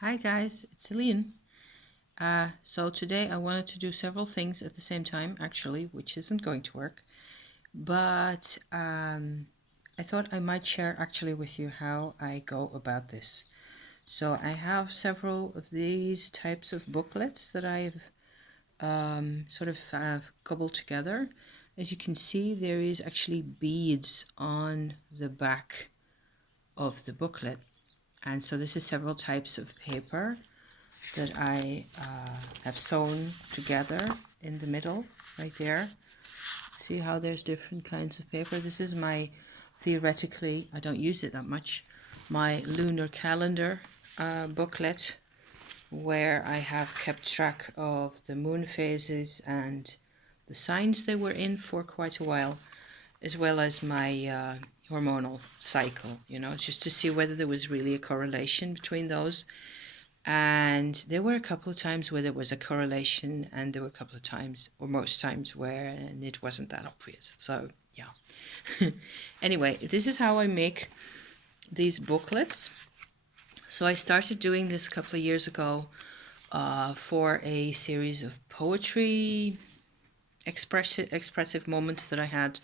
Hi guys, it's Celine. So today I wanted to do several things at the same time, actually, which isn't going to work. But I thought I might share actually with you how I go about this. So I have several of these types of booklets that I've sort of have cobbled together. As you can see, there is actually beads on the back of the booklet. And so this is several types of paper that I have sewn together in the middle, right there. See how there's different kinds of paper? This is my, theoretically, I don't use it that much, my lunar calendar booklet, where I have kept track of the moon phases and the signs they were in for quite a while, as well as my hormonal cycle, just to see whether there was really a correlation between those. And there were a couple of times where there was a correlation, and there were a couple of times, or most times, where it wasn't that obvious. So, yeah. Anyway, this is how I make these booklets. So I started doing this a couple of years ago for a series of poetry expressive moments that I had,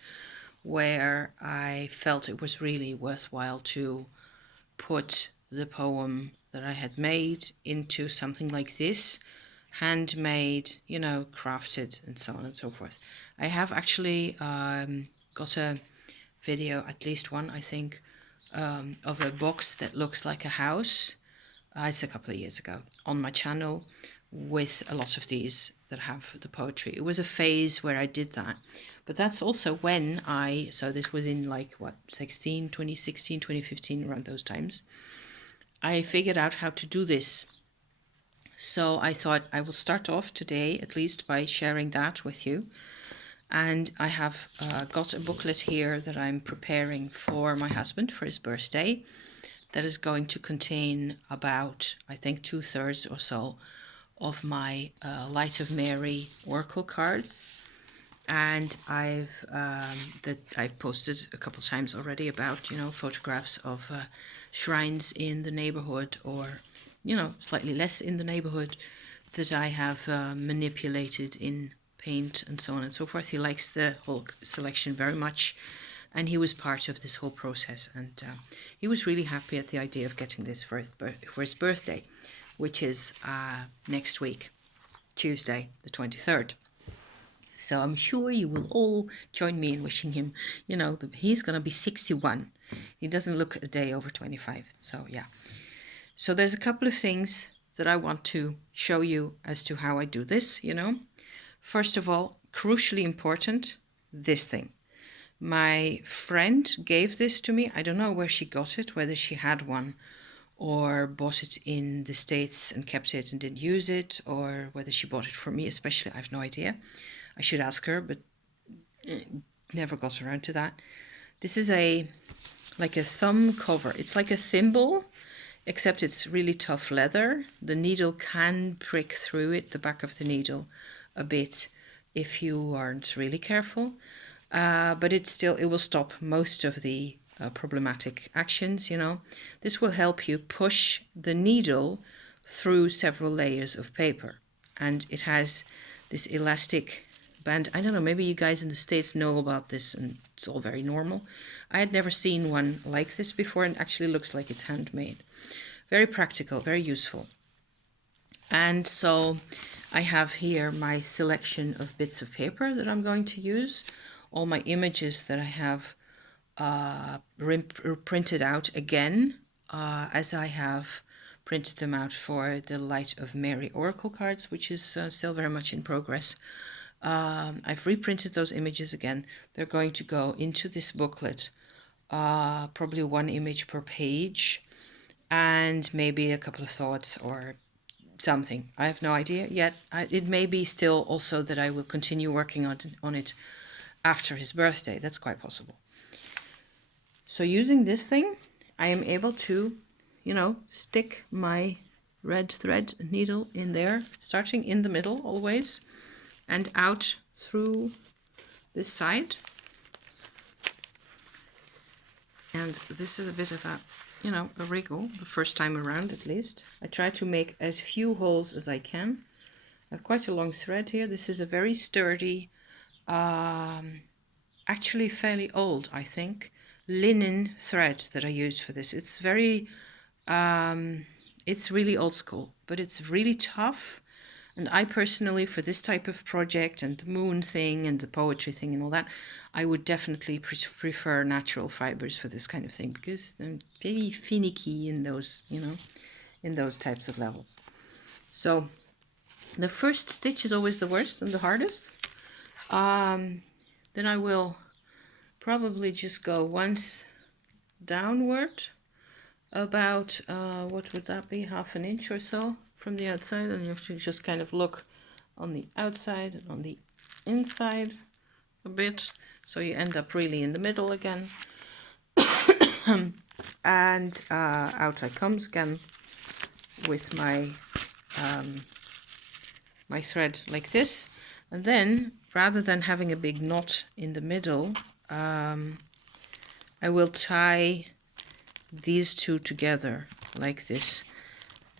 where I felt it was really worthwhile to put the poem that I had made into something like this, handmade, crafted, and so on and so forth. I have actually got a video, at least one, I think, of a box that looks like a house. It's a couple of years ago on my channel, with a lot of these that have the poetry. It was a phase where I did that. But that's also when so this was in 2016, 2015, around those times, I figured out how to do this. So I thought I will start off today, at least, by sharing that with you. And I have got a booklet here that I'm preparing for my husband for his birthday, that is going to contain about, I think, 2/3 or so of my Light of Mary oracle cards. And I've posted a couple of times already about, photographs of shrines in the neighborhood, or, slightly less in the neighborhood, that I have manipulated in paint and so on and so forth. He likes the whole selection very much, and he was part of this whole process, and he was really happy at the idea of getting this for his birthday, which is next week, Tuesday the 23rd. So I'm sure you will all join me in wishing him, he's going to be 61. He doesn't look a day over 25. So, yeah. So there's a couple of things that I want to show you as to how I do this, First of all, crucially important, this thing. My friend gave this to me. I don't know where she got it, whether she had one or bought it in the States and kept it and didn't use it, or whether she bought it for me especially. I have no idea. I should ask her, but never got around to that. This is like a thumb cover. It's like a thimble, except it's really tough leather. The needle can prick through it, the back of the needle, a bit if you aren't really careful. But it will stop most of the problematic actions, This will help you push the needle through several layers of paper. And it has this elastic band. I don't know, maybe you guys in the States know about this and it's all very normal. I had never seen one like this before, and actually looks like it's handmade. Very practical, very useful. And so I have here my selection of bits of paper that I'm going to use, all my images that I have printed out again, as I have printed them out for the Light of Mary oracle cards, which is still very much in progress. I've reprinted those images again. They're going to go into this booklet, probably one image per page, and maybe a couple of thoughts or something. I have no idea yet. It may be still also that I will continue working on it after his birthday. That's quite possible. So using this thing, I am able to, stick my red thread needle in there, starting in the middle always, and out through this side. And this is a bit of a, you know, a wriggle the first time around at least. I try to make as few holes as I can. I have quite a long thread here. This is a very sturdy, actually fairly old, I think, linen thread that I use for this. It's very, it's really old school, but it's really tough. And I personally, for this type of project and the moon thing and the poetry thing and all that, I would definitely prefer natural fibers for this kind of thing, because I'm very finicky in those, you know, in those types of levels. So the first stitch is always the worst and the hardest. Then I will probably just go once downward, about, what would that be, 1/2 inch or so from the outside, and you have to just kind of look on the outside and on the inside a bit, so you end up really in the middle again. And out I comes again with my my thread like this, and then rather than having a big knot in the middle, I will tie these two together like this.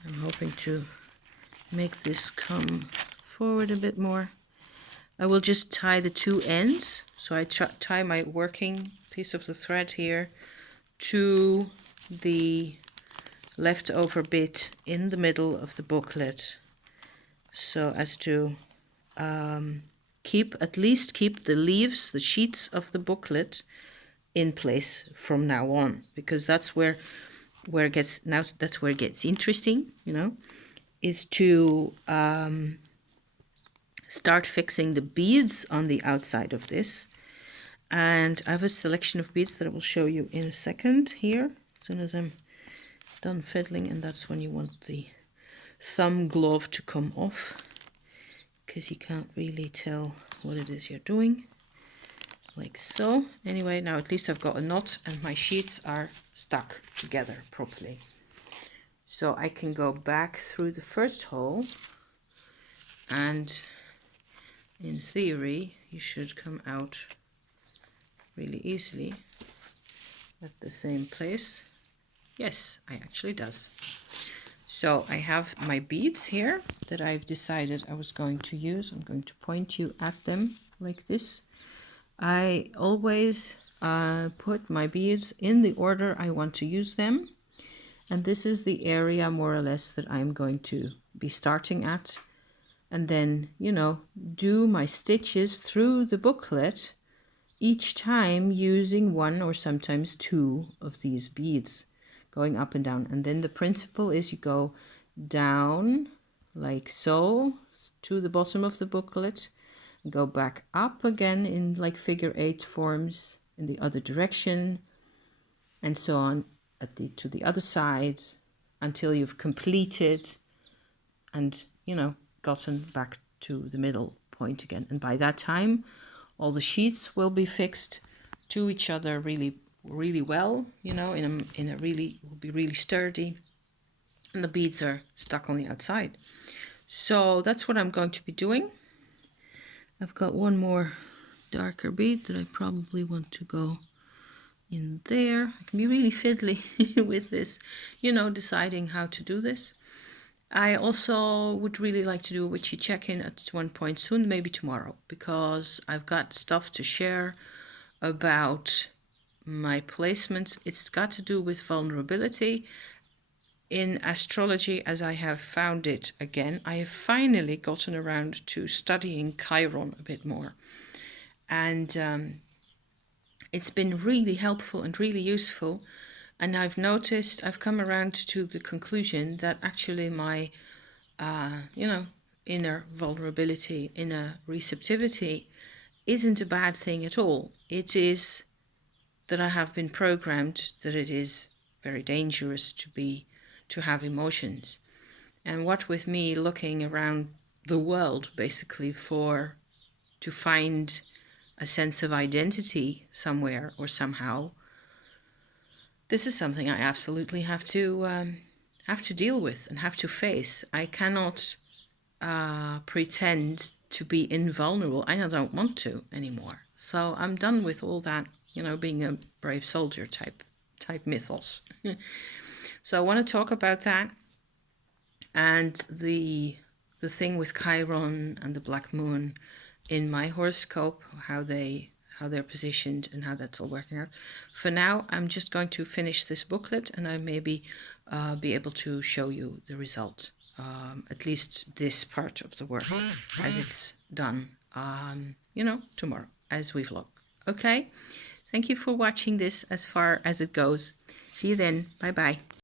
I'm hoping to make this come forward a bit more. I will just tie the two ends. So I tie my working piece of the thread here to the leftover bit in the middle of the booklet, so as to at least keep the leaves, the sheets of the booklet in place from now on, because that's where it gets, now that's where it gets interesting, you know, is to start fixing the beads on the outside of this. And I have a selection of beads that I will show you in a second here, as soon as I'm done fiddling, and that's when you want the thumb glove to come off, because you can't really tell what it is you're doing, like so. Anyway, now at least I've got a knot and my sheets are stuck together properly. So I can go back through the first hole, and in theory you should come out really easily at the same place. Yes, I actually does. So I have my beads here that I've decided I was going to use. I'm going to point you at them like this. I always put my beads in the order I want to use them. And this is the area more or less that I'm going to be starting at. And then, you know, do my stitches through the booklet each time using one or sometimes two of these beads, going up and down. And then the principle is you go down like so to the bottom of the booklet, and go back up again in like figure 8 forms in the other direction, and so on to the other side, until you've completed and, you know, gotten back to the middle point again. And by that time all the sheets will be fixed to each other really well, you know, in a really, will be really sturdy, and the beads are stuck on the outside. So that's what I'm going to be doing. I've got one more darker bead that I probably want to go in there. I can be really fiddly with this, you know, deciding how to do this. I also would really like to do a witchy check-in at one point soon, maybe tomorrow, because I've got stuff to share about my placements. It's got to do with vulnerability in astrology as I have found it again. I have finally gotten around to studying Chiron a bit more, and it's been really helpful and really useful. And I've noticed, I've come around to the conclusion that actually my, you know, inner vulnerability, inner receptivity isn't a bad thing at all. It is that I have been programmed that it is very dangerous to have emotions. And what with me looking around the world basically to find a sense of identity somewhere or somehow, this is something I absolutely have to deal with and have to face. I cannot pretend to be invulnerable. I don't want to anymore. So I'm done with all that, you know, being a brave soldier type type mythos. So I want to talk about that, and the thing with Chiron and the black moon in my horoscope, how they're positioned and how that's all working out. For now, I'm just going to finish this booklet, and I maybe be able to show you the result, at least this part of the work as it's done, tomorrow as we vlog. Okay, thank you for watching this as far as it goes. See you then. Bye bye.